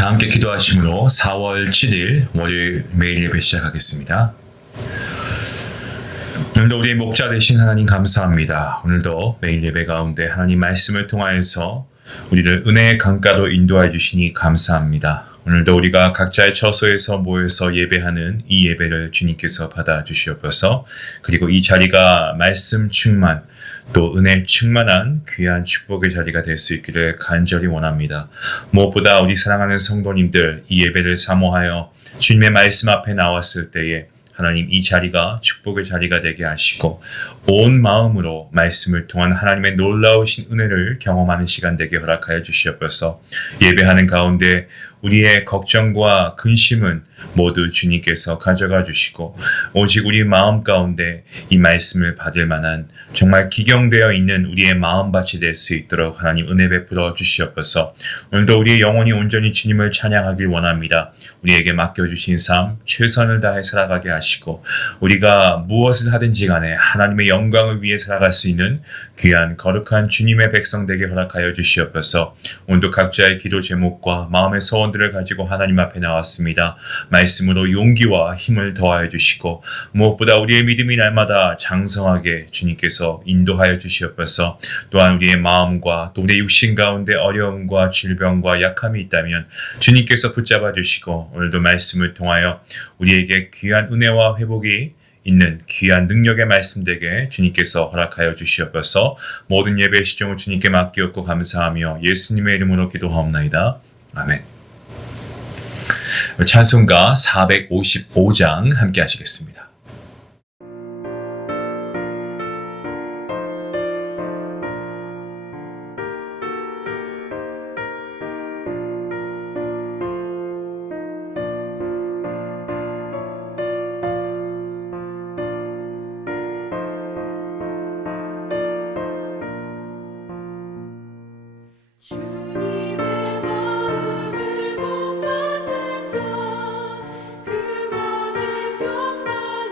다 함께 기도하심으로 4월 7일 월요일 매일 예배 시작하겠습니다. 오늘도 우리의 목자 되신 하나님 감사합니다. 오늘도 매일 예배 가운데 하나님 말씀을 통하여서 우리를 은혜의 강가로 인도해 주시니 감사합니다. 오늘도 우리가 각자의 처소에서 모여서 예배하는 이 예배를 주님께서 받아주시옵소서. 그리고 이 자리가 말씀 충만 또 은혜 충만한 귀한 축복의 자리가 될 수 있기를 간절히 원합니다. 무엇보다 우리 사랑하는 성도님들 이 예배를 사모하여 주님의 말씀 앞에 나왔을 때에 하나님 이 자리가 축복의 자리가 되게 하시고 온 마음으로 말씀을 통한 하나님의 놀라우신 은혜를 경험하는 시간 되게 허락하여 주시옵소서. 예배하는 가운데 우리의 걱정과 근심은 모두 주님께서 가져가 주시고 오직 우리 마음 가운데 이 말씀을 받을 만한 정말 기경되어 있는 우리의 마음밭이 될 수 있도록 하나님 은혜 베풀어 주시옵소서. 오늘도 우리의 영혼이 온전히 주님을 찬양하길 원합니다. 우리에게 맡겨주신 삶 최선을 다해 살아가게 하시고 우리가 무엇을 하든지 간에 하나님의 영광을 위해 살아갈 수 있는 귀한 거룩한 주님의 백성 되게 허락하여 주시옵소서. 오늘도 각자의 기도 제목과 마음의 소원들을 가지고 하나님 앞에 나왔습니다. 말씀으로 용기와 힘을 더하여 주시고 무엇보다 우리의 믿음이 날마다 장성하게 주님께서 인도하여 주시옵소서. 또한 우리의 마음과 또 우리의 육신 가운데 어려움과 질병과 약함이 있다면 주님께서 붙잡아 주시고 오늘도 말씀을 통하여 우리에게 귀한 은혜와 회복이 있는 귀한 능력의 말씀 되게 주님께서 허락하여 주시옵소서. 모든 예배 시종을 주님께 맡기옵고 감사하며 예수님의 이름으로 기도하옵나이다. 아멘. 찬송가 455장 함께 하시겠습니다. 주님의 마음을 못 받는 자 그 맘에 평강이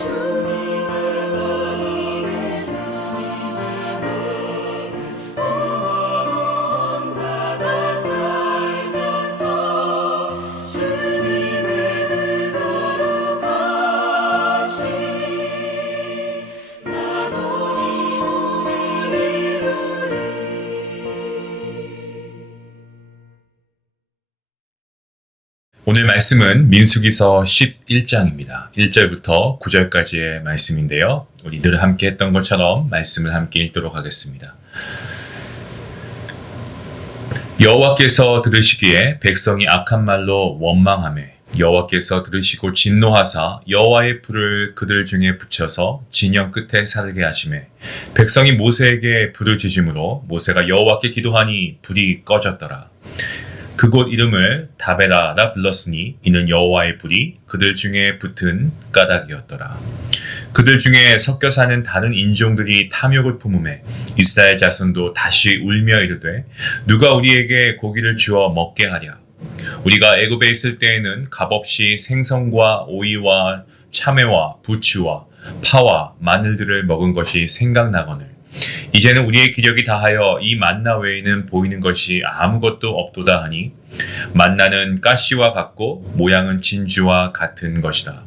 주님의 구원받아 살면서 주님의 뜻대로 가시 나도 이 몸을 이루리. 오늘 말씀은 민수기서 11장입니다. 1절부터 9절까지의 말씀인데요. 우리 늘 함께 했던 것처럼 말씀을 함께 읽도록 하겠습니다. 여호와께서 들으시기에 백성이 악한 말로 원망하매 여호와께서 들으시고 진노하사 여호와의 불을 그들 중에 붙여서 진영 끝에 살게 하시매 백성이 모세에게 불을 지짐으로 모세가 여호와께 기도하니 불이 꺼졌더라. 그곳 이름을 다베라라 불렀으니 이는 여호와의 불이 그들 중에 붙은 까닭이었더라. 그들 중에 섞여 사는 다른 인종들이 탐욕을 품음에 이스라엘 자손도 다시 울며 이르되 누가 우리에게 고기를 주어 먹게 하랴. 우리가 애굽에 있을 때에는 값없이 생선과 오이와 참외와 부추와 파와 마늘들을 먹은 것이 생각나거늘 이제는 우리의 기력이 다하여 이 만나 외에는 보이는 것이 아무것도 없도다 하니 만나는 가시와 같고 모양은 진주와 같은 것이다.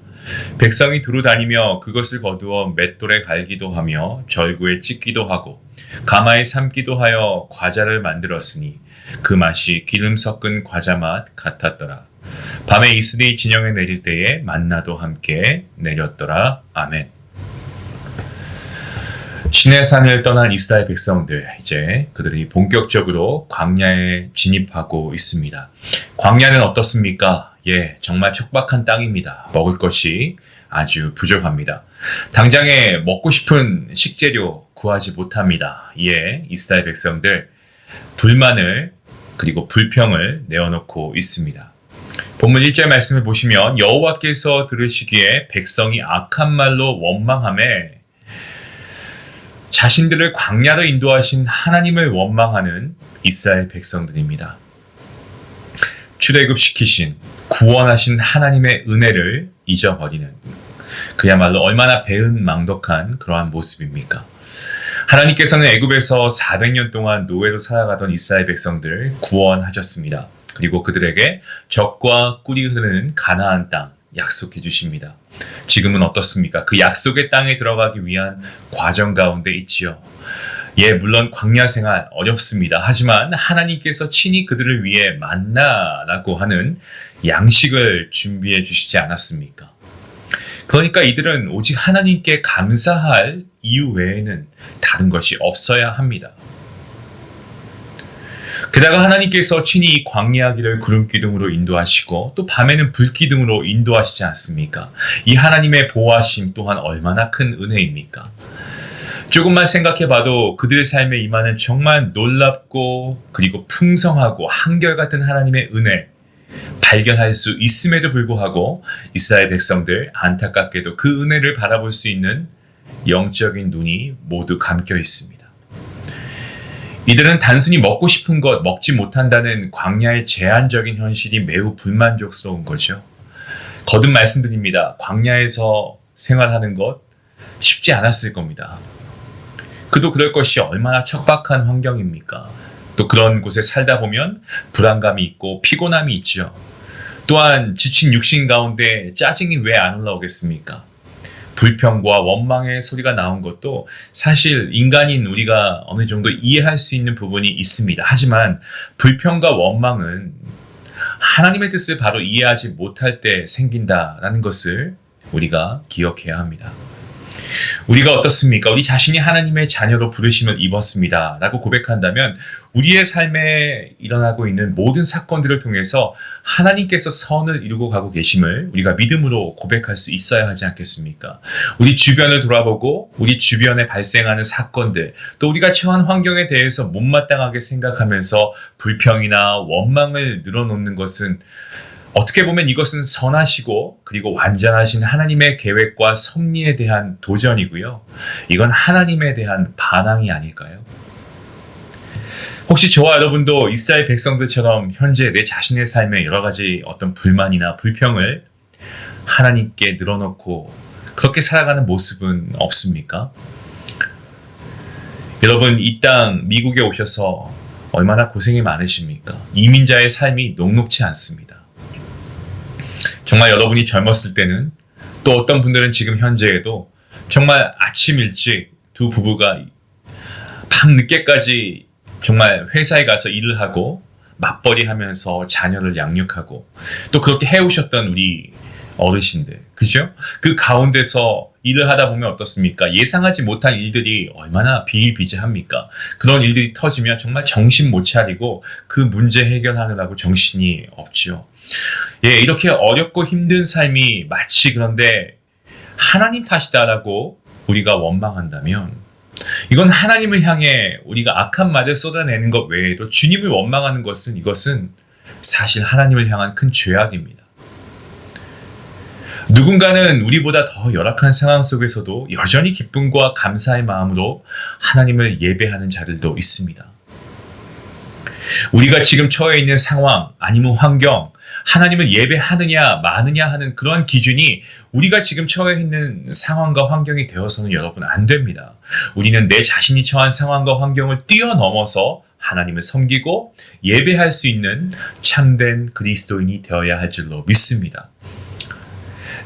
백성이 두루 다니며 그것을 거두어 맷돌에 갈기도 하며 절구에 찢기도 하고 가마에 삶기도 하여 과자를 만들었으니 그 맛이 기름 섞은 과자 맛 같았더라. 밤에 이슬이 진영에 내릴 때에 만나도 함께 내렸더라. 아멘. 시내산을 떠난 이스라엘 백성들, 이제 그들이 본격적으로 광야에 진입하고 있습니다. 광야는 어떻습니까? 예, 정말 척박한 땅입니다. 먹을 것이 아주 부족합니다. 당장에 먹고 싶은 식재료 구하지 못합니다. 예, 이스라엘 백성들 불만을 그리고 불평을 내어놓고 있습니다. 본문 1절 말씀을 보시면 여호와께서 들으시기에 백성이 악한 말로 원망하매 자신들을 광야로 인도하신 하나님을 원망하는 이스라엘 백성들입니다. 출애굽시키신 구원하신 하나님의 은혜를 잊어버리는 그야말로 얼마나 배은망덕한 그러한 모습입니까? 하나님께서는 애굽에서 400년 동안 노예로 살아가던 이스라엘 백성들을 구원하셨습니다. 그리고 그들에게 젖과 꿀이 흐르는 가나안 땅 약속해 주십니다. 지금은 어떻습니까? 그 약속의 땅에 들어가기 위한 과정 가운데 있지요. 예, 물론 광야 생활 어렵습니다. 하지만 하나님께서 친히 그들을 위해 만나라고 하는 양식을 준비해 주시지 않았습니까? 그러니까 이들은 오직 하나님께 감사할 이유 외에는 다른 것이 없어야 합니다. 게다가 하나님께서 친히 이 광야길을 구름기둥으로 인도하시고 또 밤에는 불기둥으로 인도하시지 않습니까? 이 하나님의 보호하심 또한 얼마나 큰 은혜입니까? 조금만 생각해봐도 그들의 삶에 임하는 정말 놀랍고 그리고 풍성하고 한결같은 하나님의 은혜 발견할 수 있음에도 불구하고 이스라엘 백성들 안타깝게도 그 은혜를 바라볼 수 있는 영적인 눈이 모두 감겨 있습니다. 이들은 단순히 먹고 싶은 것 먹지 못한다는 광야의 제한적인 현실이 매우 불만족스러운 거죠. 거듭 말씀드립니다. 광야에서 생활하는 것 쉽지 않았을 겁니다. 그도 그럴 것이 얼마나 척박한 환경입니까? 또 그런 곳에 살다 보면 불안감이 있고 피곤함이 있죠. 또한 지친 육신 가운데 짜증이 왜 안 올라오겠습니까? 불평과 원망의 소리가 나온 것도 사실 인간인 우리가 어느 정도 이해할 수 있는 부분이 있습니다. 하지만 불평과 원망은 하나님의 뜻을 바로 이해하지 못할 때 생긴다라는 것을 우리가 기억해야 합니다. 우리가 어떻습니까? 우리 자신이 하나님의 자녀로 부르심을 입었습니다 라고 고백한다면 우리의 삶에 일어나고 있는 모든 사건들을 통해서 하나님께서 선을 이루고 가고 계심을 우리가 믿음으로 고백할 수 있어야 하지 않겠습니까? 우리 주변을 돌아보고 우리 주변에 발생하는 사건들 또 우리가 처한 환경에 대해서 못마땅하게 생각하면서 불평이나 원망을 늘어놓는 것은 어떻게 보면 이것은 선하시고 그리고 완전하신 하나님의 계획과 섭리에 대한 도전이고요. 이건 하나님에 대한 반항이 아닐까요? 혹시 저와 여러분도 이스라엘 백성들처럼 현재 내 자신의 삶에 여러 가지 어떤 불만이나 불평을 하나님께 늘어놓고 그렇게 살아가는 모습은 없습니까? 여러분, 이 땅 미국에 오셔서 얼마나 고생이 많으십니까? 이민자의 삶이 녹록지 않습니다. 정말 여러분이 젊었을 때는, 또 어떤 분들은 지금 현재에도 정말 아침 일찍 두 부부가 밤 늦게까지 정말 회사에 가서 일을 하고 맞벌이 하면서 자녀를 양육하고 또 그렇게 해오셨던 우리 어르신들, 그죠? 그 가운데서 일을 하다 보면 어떻습니까? 예상하지 못한 일들이 얼마나 비일비재합니까? 그런 일들이 터지면 정말 정신 못 차리고 그 문제 해결하느라고 정신이 없죠. 예, 이렇게 어렵고 힘든 삶이 마치 그런데 하나님 탓이다라고 우리가 원망한다면, 이건 하나님을 향해 우리가 악한 말을 쏟아내는 것 외에도 주님을 원망하는 것은, 이것은 사실 하나님을 향한 큰 죄악입니다. 누군가는 우리보다 더 열악한 상황 속에서도 여전히 기쁨과 감사의 마음으로 하나님을 예배하는 자들도 있습니다. 우리가 지금 처해 있는 상황 아니면 환경, 하나님을 예배하느냐 마느냐 하는 그런 기준이 우리가 지금 처해 있는 상황과 환경이 되어서는 여러분 안 됩니다. 우리는 내 자신이 처한 상황과 환경을 뛰어넘어서 하나님을 섬기고 예배할 수 있는 참된 그리스도인이 되어야 할 줄로 믿습니다.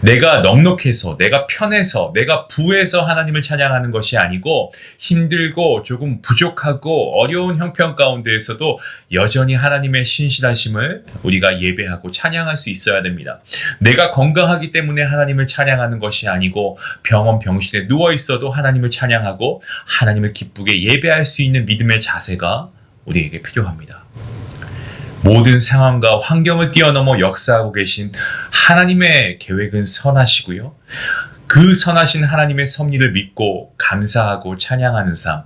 내가 넉넉해서, 내가 편해서, 내가 부해서 하나님을 찬양하는 것이 아니고, 힘들고 조금 부족하고 어려운 형편 가운데에서도 여전히 하나님의 신실하심을 우리가 예배하고 찬양할 수 있어야 됩니다. 내가 건강하기 때문에 하나님을 찬양하는 것이 아니고, 병실에 누워 있어도 하나님을 찬양하고 하나님을 기쁘게 예배할 수 있는 믿음의 자세가 우리에게 필요합니다. 모든 상황과 환경을 뛰어넘어 역사하고 계신 하나님의 계획은 선하시고요. 그 선하신 하나님의 섭리를 믿고 감사하고 찬양하는 삶,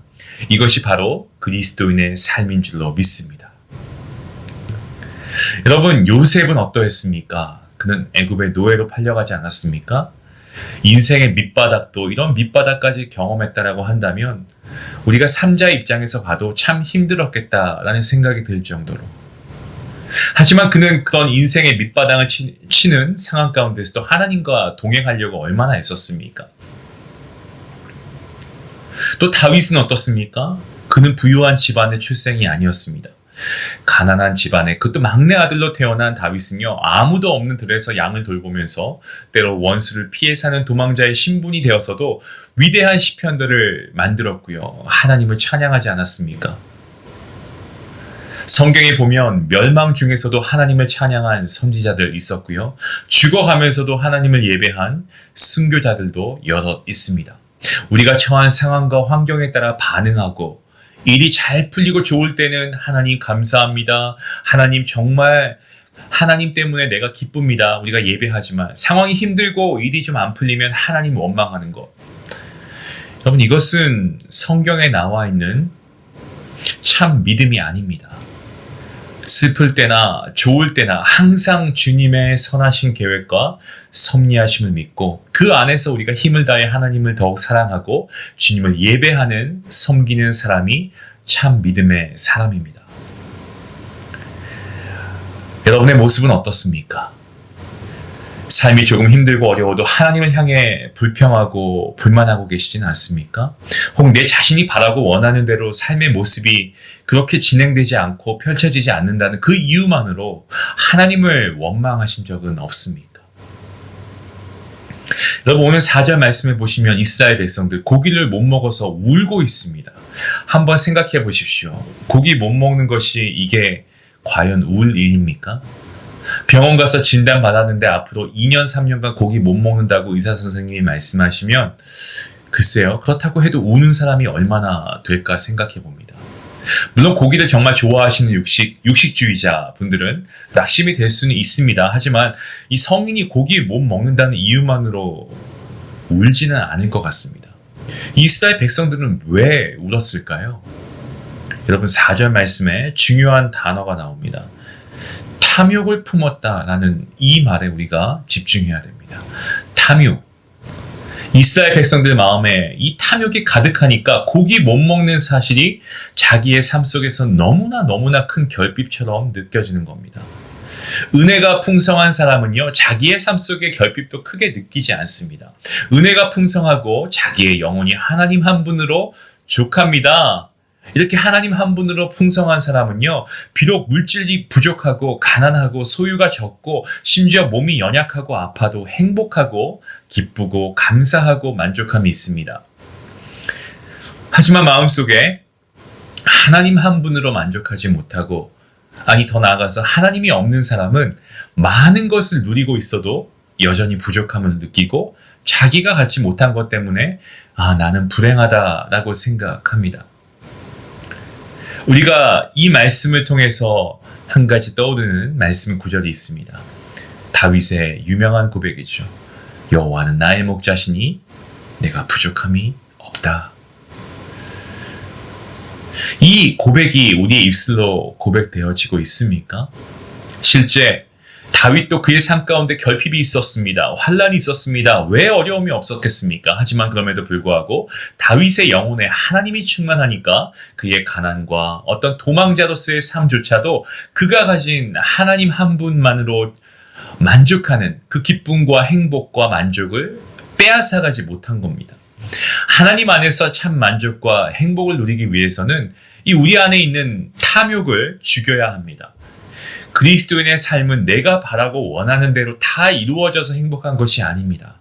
이것이 바로 그리스도인의 삶인 줄로 믿습니다. 여러분, 요셉은 어떠했습니까? 그는 애굽의 노예로 팔려가지 않았습니까? 인생의 밑바닥도 이런 밑바닥까지 경험했다라고 한다면 우리가 삼자의 입장에서 봐도 참 힘들었겠다라는 생각이 들 정도로, 하지만 그는 그런 인생의 밑바닥을 치는 상황 가운데서도 하나님과 동행하려고 얼마나 애썼습니까? 또 다윗은 어떻습니까? 그는 부유한 집안의 출생이 아니었습니다. 가난한 집안에, 그것도 막내 아들로 태어난 다윗은요, 아무도 없는 들에서 양을 돌보면서 때로 원수를 피해 사는 도망자의 신분이 되어서도 위대한 시편들을 만들었고요, 하나님을 찬양하지 않았습니까? 성경에 보면 멸망 중에서도 하나님을 찬양한 선지자들 있었고요, 죽어가면서도 하나님을 예배한 순교자들도 여럿 있습니다. 우리가 처한 상황과 환경에 따라 반응하고, 일이 잘 풀리고 좋을 때는 하나님 감사합니다, 하나님 정말 하나님 때문에 내가 기쁩니다, 우리가 예배하지만 상황이 힘들고 일이 좀 안 풀리면 하나님 원망하는 것, 여러분, 이것은 성경에 나와 있는 참 믿음이 아닙니다. 슬플 때나 좋을 때나 항상 주님의 선하신 계획과 섭리하심을 믿고 그 안에서 우리가 힘을 다해 하나님을 더욱 사랑하고 주님을 예배하는, 섬기는 사람이 참 믿음의 사람입니다. 여러분의 모습은 어떻습니까? 삶이 조금 힘들고 어려워도 하나님을 향해 불평하고 불만하고 계시진 않습니까? 혹 내 자신이 바라고 원하는 대로 삶의 모습이 그렇게 진행되지 않고 펼쳐지지 않는다는 그 이유만으로 하나님을 원망하신 적은 없습니까? 여러분, 오늘 4절 말씀을 보시면 이스라엘 백성들 고기를 못 먹어서 울고 있습니다. 한번 생각해 보십시오. 고기 못 먹는 것이 이게 과연 울 일입니까? 병원 가서 진단 받았는데 앞으로 2년, 3년간 고기 못 먹는다고 의사 선생님이 말씀하시면 글쎄요, 그렇다고 해도 우는 사람이 얼마나 될까 생각해 봅니다. 물론 고기를 정말 좋아하시는 육식주의자 분들은 낙심이 될 수는 있습니다. 하지만 이 성인이 고기 못 먹는다는 이유만으로 울지는 않을 것 같습니다. 이스라엘 백성들은 왜 울었을까요? 여러분, 4절 말씀에 중요한 단어가 나옵니다. 탐욕을 품었다라는 이 말에 우리가 집중해야 됩니다. 탐욕. 이스라엘 백성들 마음에 이 탐욕이 가득하니까 고기 못 먹는 사실이 자기의 삶 속에서 너무나 큰 결핍처럼 느껴지는 겁니다. 은혜가 풍성한 사람은요, 자기의 삶 속의 결핍도 크게 느끼지 않습니다. 은혜가 풍성하고 자기의 영혼이 하나님 한 분으로 족합니다. 이렇게 하나님 한 분으로 풍성한 사람은요, 비록 물질이 부족하고 가난하고 소유가 적고 심지어 몸이 연약하고 아파도 행복하고 기쁘고 감사하고 만족함이 있습니다. 하지만 마음속에 하나님 한 분으로 만족하지 못하고, 아니 더 나아가서 하나님이 없는 사람은 많은 것을 누리고 있어도 여전히 부족함을 느끼고 자기가 갖지 못한 것 때문에 나는 불행하다라고 생각합니다. 우리가 이 말씀을 통해서 한 가지 떠오르는 말씀 구절이 있습니다. 다윗의 유명한 고백이죠. 여호와는 나의 목자시니 내가 부족함이 없다. 이 고백이 우리의 입술로 고백되어지고 있습니까? 실제 다윗도 그의 삶 가운데 결핍이 있었습니다. 환난이 있었습니다. 왜 어려움이 없었겠습니까? 하지만 그럼에도 불구하고 다윗의 영혼에 하나님이 충만하니까 그의 가난과 어떤 도망자로서의 삶조차도 그가 가진 하나님 한 분만으로 만족하는 그 기쁨과 행복과 만족을 빼앗아가지 못한 겁니다. 하나님 안에서 참 만족과 행복을 누리기 위해서는 이 우리 안에 있는 탐욕을 죽여야 합니다. 그리스도인의 삶은 내가 바라고 원하는 대로 다 이루어져서 행복한 것이 아닙니다.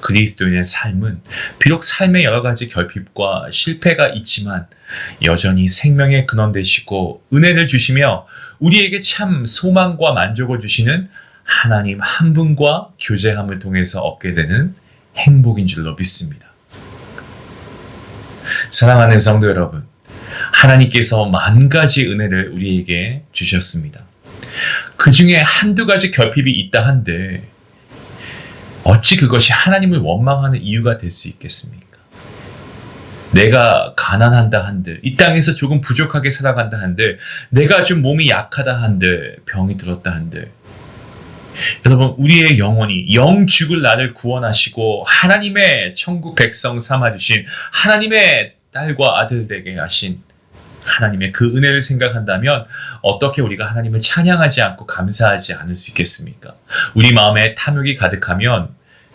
그리스도인의 삶은 비록 삶에 여러 가지 결핍과 실패가 있지만 여전히 생명의 근원 되시고 은혜를 주시며 우리에게 참 소망과 만족을 주시는 하나님 한 분과 교제함을 통해서 얻게 되는 행복인 줄로 믿습니다. 사랑하는 성도 여러분, 하나님께서 만 가지 은혜를 우리에게 주셨습니다. 그 중에 한두 가지 결핍이 있다 한들 어찌 그것이 하나님을 원망하는 이유가 될 수 있겠습니까? 내가 가난한다 한들, 이 땅에서 조금 부족하게 살아간다 한들, 내가 좀 몸이 약하다 한들, 병이 들었다 한들, 여러분, 우리의 영혼이 영 죽을 나를 구원하시고 하나님의 천국 백성 삼아주신 하나님의 딸과 아들 되게 하신 하나님의 그 은혜를 생각한다면 어떻게 우리가 하나님을 찬양하지 않고 감사하지 않을 수 있겠습니까? 우리 마음에 탐욕이 가득하면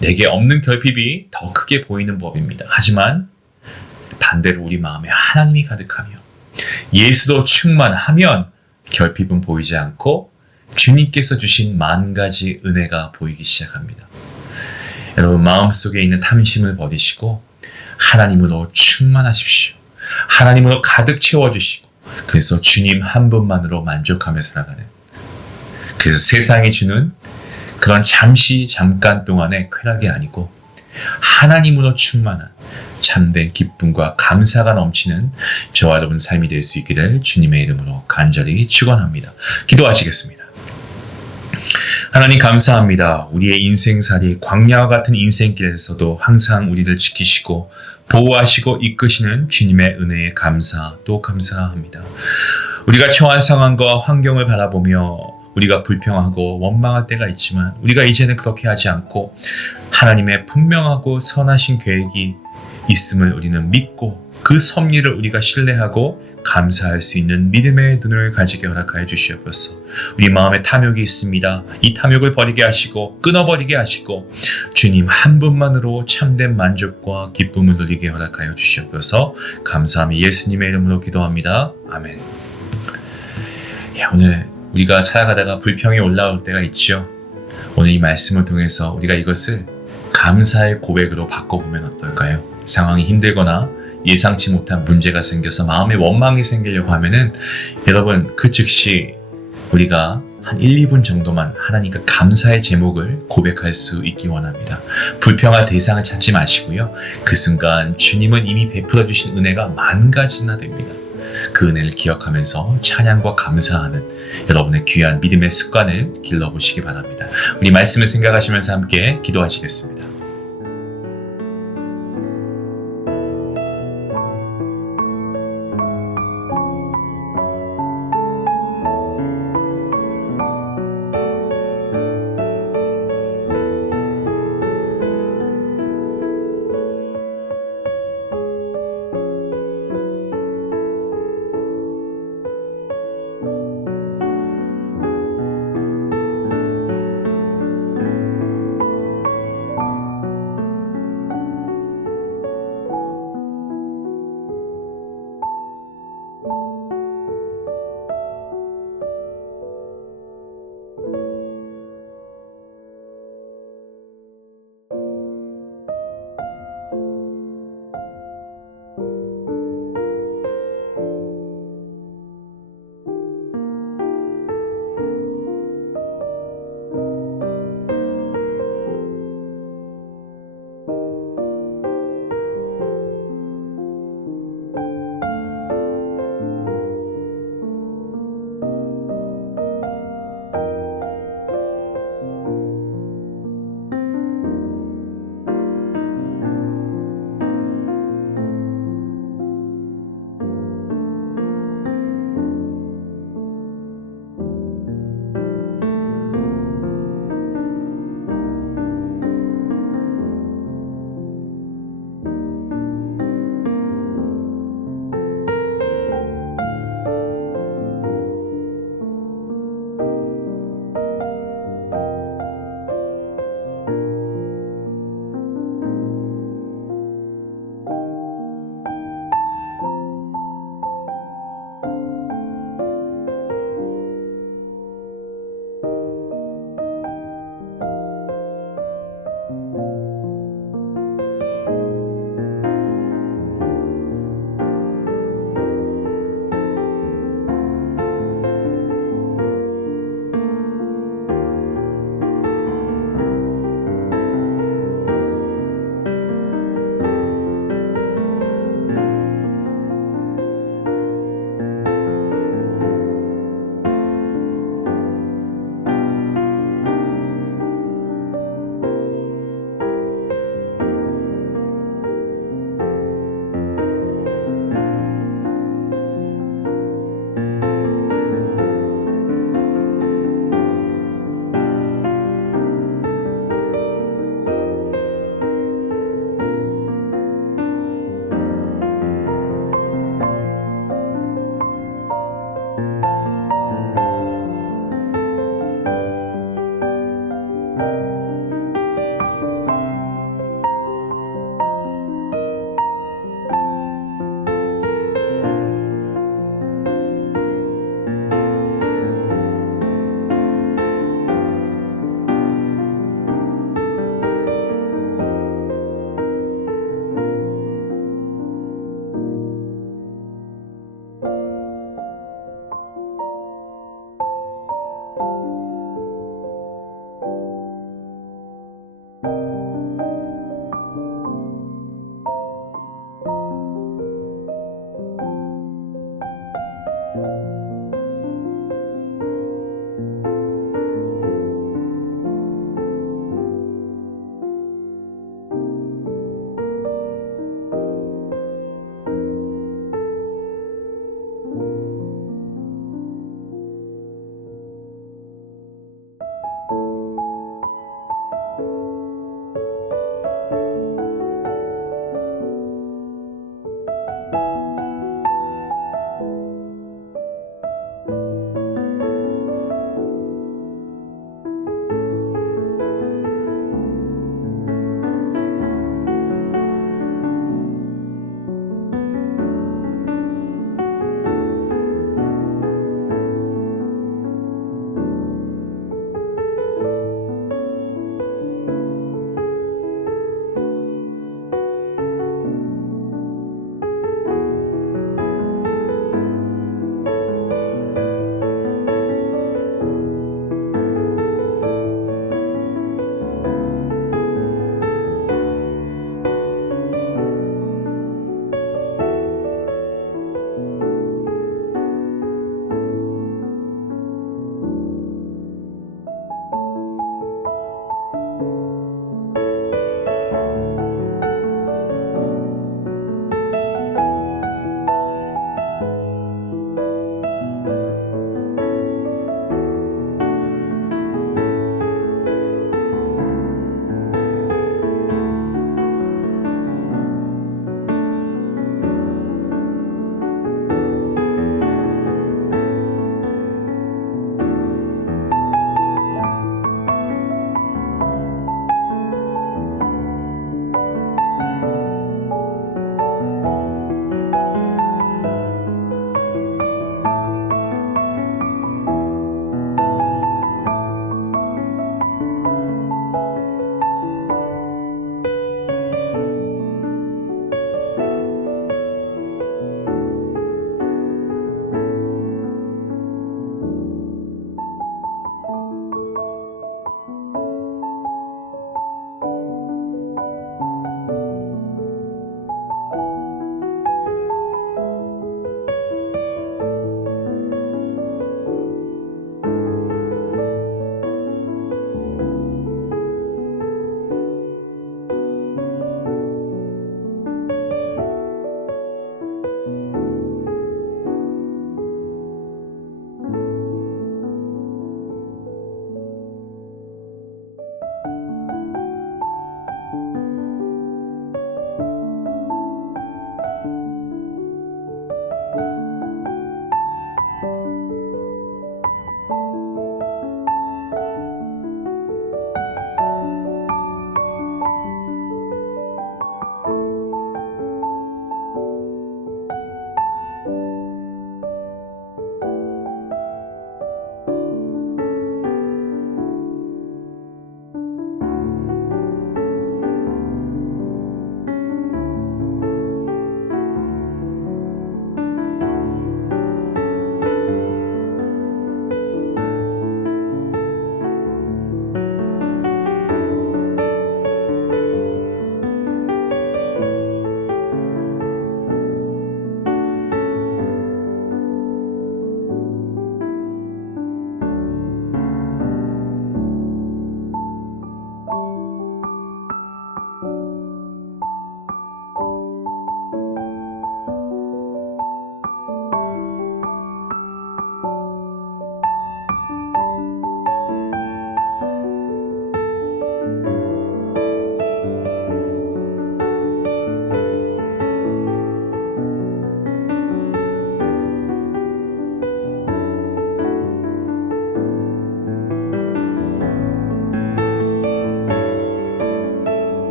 내게 없는 결핍이 더 크게 보이는 법입니다. 하지만 반대로 우리 마음에 하나님이 가득하며 예수로 충만하면 결핍은 보이지 않고 주님께서 주신 만 가지 은혜가 보이기 시작합니다. 여러분, 마음속에 있는 탐심을 버리시고 하나님으로 충만하십시오. 하나님으로 가득 채워주시고, 그래서 주님 한 분만으로 만족하며 살아가는, 그래서 세상이 주는 그런 잠깐 동안의 쾌락이 아니고 하나님으로 충만한 참된 기쁨과 감사가 넘치는 저와 여러분 삶이 될 수 있기를 주님의 이름으로 간절히 축원합니다. 기도하시겠습니다. 하나님 감사합니다. 우리의 인생살이 광야와 같은 인생길에서도 항상 우리를 지키시고 보호하시고 이끄시는 주님의 은혜에 또 감사합니다. 우리가 처한 상황과 환경을 바라보며 우리가 불평하고 원망할 때가 있지만 우리가 이제는 그렇게 하지 않고 하나님의 분명하고 선하신 계획이 있음을 우리는 믿고 그 섭리를 우리가 신뢰하고 감사할 수 있는 믿음의 눈을 가지게 허락하여 주시옵소서. 우리 마음에 탐욕이 있습니다. 이 탐욕을 버리게 하시고 끊어버리게 하시고 주님 한 분만으로 참된 만족과 기쁨을 누리게 허락하여 주시옵소서. 감사함이 예수님의 이름으로 기도합니다. 아멘. 오늘 우리가 살아가다가 불평이 올라올 때가 있죠. 오늘 이 말씀을 통해서 우리가 이것을 감사의 고백으로 바꿔보면 어떨까요? 상황이 힘들거나 예상치 못한 문제가 생겨서 마음에 원망이 생기려고 하면은 여러분 그 즉시 우리가 한 1, 2분 정도만 하나님께 감사의 제목을 고백할 수 있기 원합니다. 불평할 대상을 찾지 마시고요. 그 순간 주님은 이미 베풀어 주신 은혜가 만 가지나 됩니다. 그 은혜를 기억하면서 찬양과 감사하는 여러분의 귀한 믿음의 습관을 길러보시기 바랍니다. 우리 말씀을 생각하시면서 함께 기도하시겠습니다.